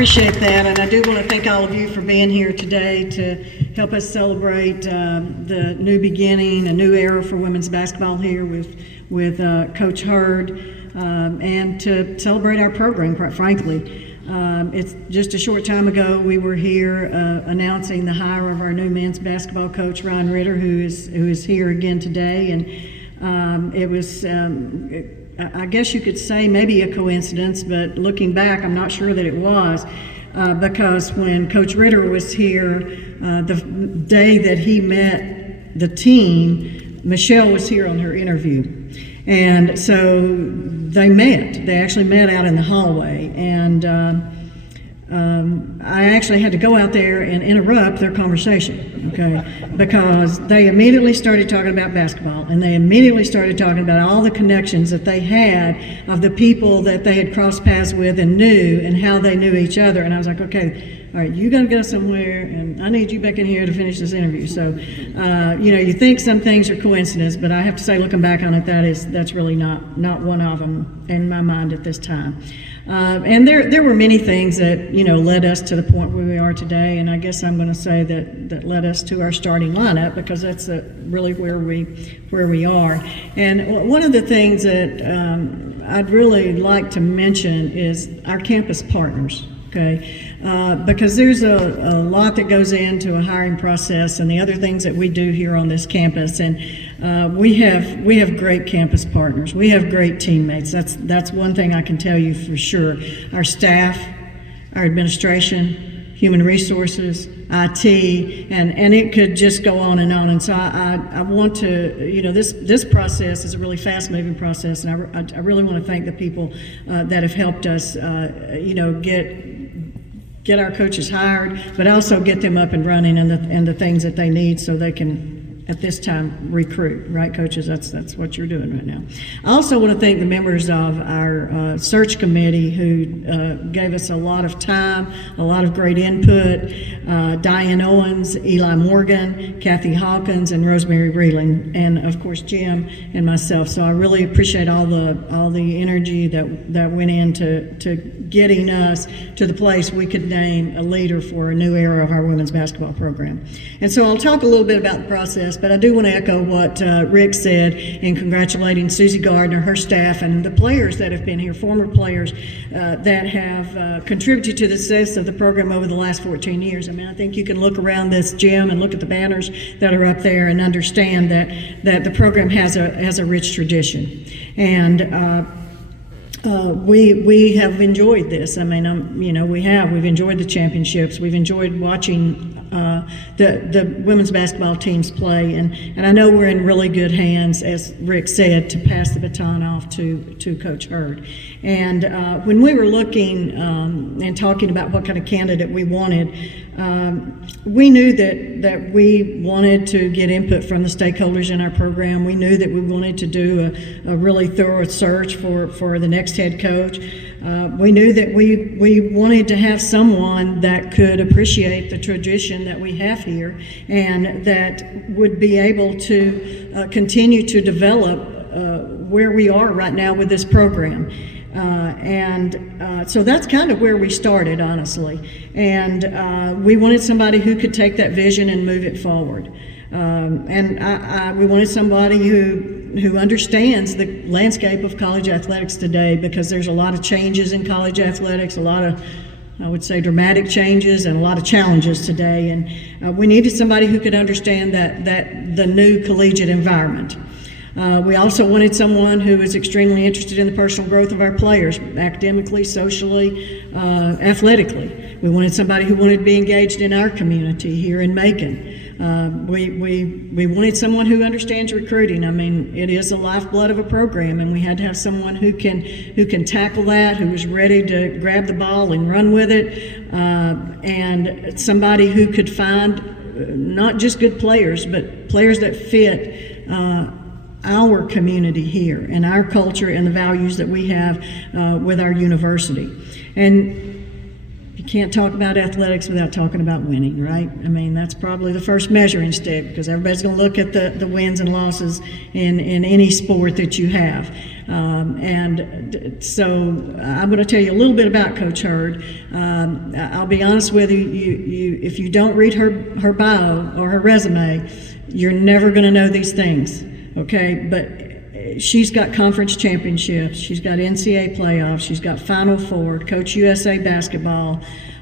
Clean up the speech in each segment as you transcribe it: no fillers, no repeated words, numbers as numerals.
appreciate that, and I do want to thank all of you for being here today to help us celebrate the new beginning, a new era for women's basketball here with Coach Hurd, and to celebrate our program, quite frankly. It's just a short time ago we were here announcing the hire of our new men's basketball coach, Ryan Ritter, who is here again today, and it was. I guess you could say maybe a coincidence, but looking back, I'm not sure that it was, because when Coach Ritter was here, the day that he met the team, Michelle was here on her interview. And so they met. They actually met out in the hallway. And I actually had to go out there and interrupt their conversation, okay? Because they immediately started talking about basketball, and they immediately started talking about all the connections that they had of the people that they had crossed paths with and knew, and how they knew each other. And I was like, okay, all right, you got to go somewhere, and I need you back in here to finish this interview. So, you think some things are coincidence, but I have to say, looking back on it, that's really not one of them in my mind at this time. And there were many things that led us to the point where we are today, and I guess I'm going to say that led us to our starting lineup, because that's really where we are. And one of the things that I'd really like to mention is our campus partners. Okay, because there's a lot that goes into a hiring process and the other things that we do here on this campus, and we have great campus partners. We have great teammates. That's one thing I can tell you for sure. Our staff, our administration, human resources, IT, and it could just go on. And so I want to, this process is a really fast-moving process, and I really want to thank the people that have helped us, get our coaches hired, but also get them up and running and the things that they need so they can, at this time, recruit, right, coaches? That's what you're doing right now. I also want to thank the members of our search committee who gave us a lot of time, a lot of great input. Diane Owens, Eli Morgan, Kathy Hawkins, and Rosemary Reeling, and of course Jim and myself. So I really appreciate all the energy that went into getting us to the place we could name a leader for a new era of our women's basketball program. And so I'll talk a little bit about the process, but I do want to echo what Rick said in congratulating Susie Gardner, her staff, and the players that have been here, former players that have contributed to the success of the program over the last 14 years. I mean, I think you can look around this gym and look at the banners that are up there and understand that the program has a rich tradition. And we have enjoyed this. I mean, we've enjoyed the championships. We've enjoyed watching the women's basketball teams play, and I know we're in really good hands, as Rick said, to pass the baton off to Coach Hurd. And when we were looking and talking about what kind of candidate we wanted, we knew that we wanted to get input from the stakeholders in our program. We knew that we wanted to do a really thorough search for the next head coach. We knew that we wanted to have someone that could appreciate the tradition that we have here and that would be able to continue to develop where we are right now with this program. So that's kind of where we started, honestly. And we wanted somebody who could take that vision and move it forward. We wanted somebody who understands the landscape of college athletics today, because there's a lot of changes in college athletics, a lot of, I would say, dramatic changes and a lot of challenges today. And we needed somebody who could understand that the new collegiate environment. We also wanted someone who was extremely interested in the personal growth of our players, academically, socially, athletically. We wanted somebody who wanted to be engaged in our community here in Macon. We wanted someone who understands recruiting. I mean, it is the lifeblood of a program, and we had to have someone who can tackle that, who is ready to grab the ball and run with it, and somebody who could find not just good players, but players that fit our community here and our culture and the values that we have with our university. And you can't talk about athletics without talking about winning, right? I mean, that's probably the first measuring stick, because everybody's going to look at the wins and losses in any sport that you have. And so I'm going to tell you a little bit about Coach Hurd. I'll be honest with you, if you don't read her bio or her resume, you're never going to know these things, okay? But she's got conference championships, she's got NCAA playoffs, she's got Final Four, Coach USA basketball.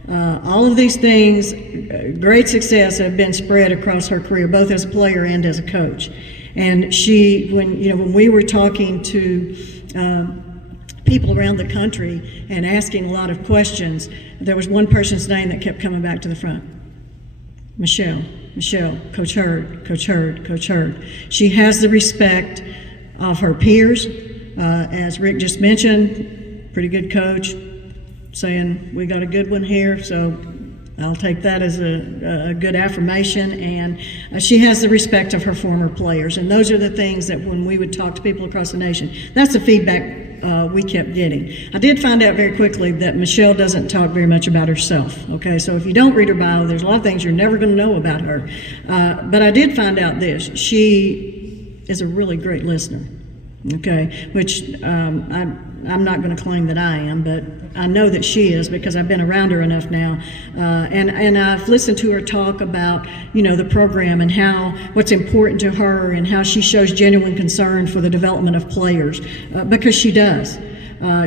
All of these things, great success, have been spread across her career, both as a player and as a coach. And when we were talking to people around the country and asking a lot of questions, there was one person's name that kept coming back to the front. Michelle, Coach Hurd, Coach Hurd, Coach Hurd. She has the respect of her peers. As Rick just mentioned, pretty good coach, saying we got a good one here, so I'll take that as a good affirmation. And she has the respect of her former players, and those are the things that when we would talk to people across the nation, that's the feedback we kept getting. I did find out very quickly that Michelle doesn't talk very much about herself, okay? So if you don't read her bio, there's a lot of things you're never going to know about her. But I did find out this: she is a really great listener, okay? Which I'm not going to claim that I am, but I know that she is, because I've been around her enough now, and I've listened to her talk about the program and what's important to her, and how she shows genuine concern for the development of players, because she does.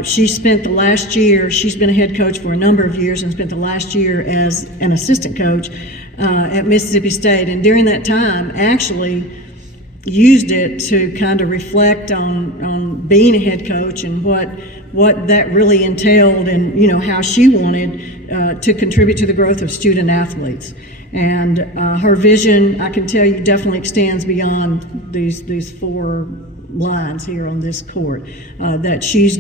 She spent the last year, she's been a head coach for a number of years, and spent the last year as an assistant coach at Mississippi State, and during that time actually used it to kind of reflect on being a head coach and what that really entailed, and how she wanted to contribute to the growth of student athletes. And her vision, I can tell you, definitely extends beyond these four lines here on this court. That she's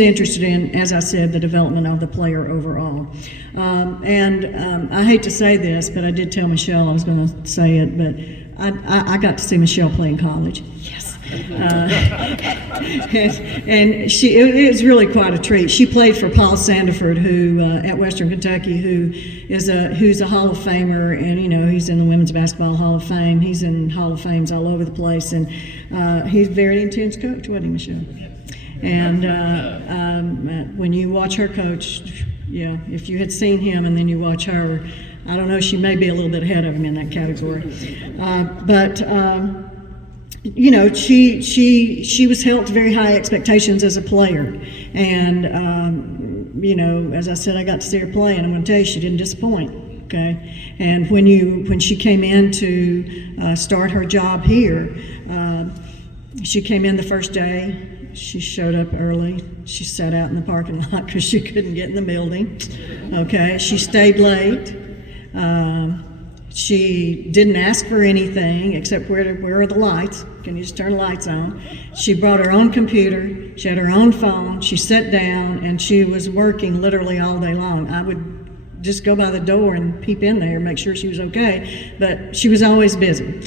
interested in, as I said, the development of the player overall. And I hate to say this, but I did tell Michelle I was going to say it, but I got to see Michelle play in college. Yes. And it was really quite a treat. She played for Paul Sandiford, who at Western Kentucky, who's a Hall of Famer, and he's in the Women's Basketball Hall of Fame. He's in Hall of Fames all over the place, and he's a very intense coach, wasn't he, Michelle? And when you watch her coach, yeah, if you had seen him and then you watch her, I don't know, she may be a little bit ahead of him in that category. She was held to very high expectations as a player. And, as I said, I got to see her play, and I'm going to tell you, she didn't disappoint. Okay. And when she came in to start her job here, she came in the first day. She showed up early. She sat out in the parking lot because she couldn't get in the building. Okay. She stayed late. She didn't ask for anything except where are the lights? Can you just turn the lights on? She brought her own computer. She had her own phone. She sat down, and she was working literally all day long. I would just go by the door and peep in there and make sure she was okay, but she was always busy.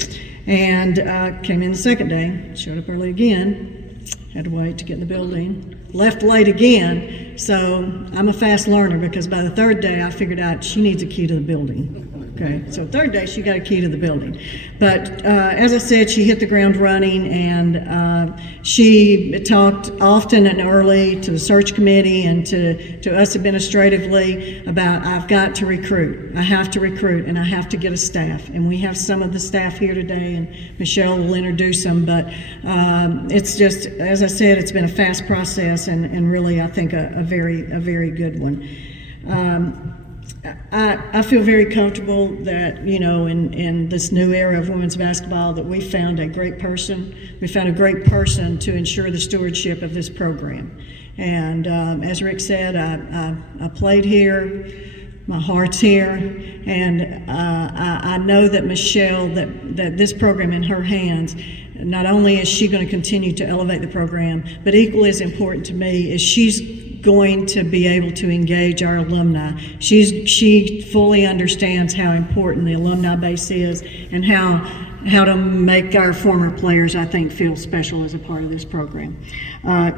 And came in the second day, showed up early again, had to wait to get in the building, left late again. So I'm a fast learner, because by the third day I figured out she needs a key to the building. Okay, so third day she got a key to the building. But as I said, she hit the ground running, and she talked often and early to the search committee and to us administratively about, I've got to recruit. I have to recruit, and I have to get a staff. And we have some of the staff here today, and Michelle will introduce them. But it's just, as I said, it's been a fast process, and really I think a very good one. I feel very comfortable that, in this new era of women's basketball, that we found a great person. We found a great person to ensure the stewardship of this program. And as Rick said, I played here. My heart's here. And I know that Michelle, that this program in her hands, not only is she going to continue to elevate the program, but equally as important to me is she's going to be able to engage our alumni. She fully understands how important the alumni base is, and how to make our former players, I think, feel special as a part of this program.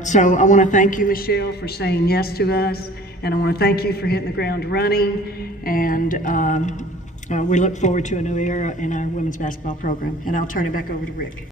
So I want to thank you, Michelle, for saying yes to us. and I want to thank you for hitting the ground running, and we look forward to a new era in our women's basketball program. And I'll turn it back over to Rick.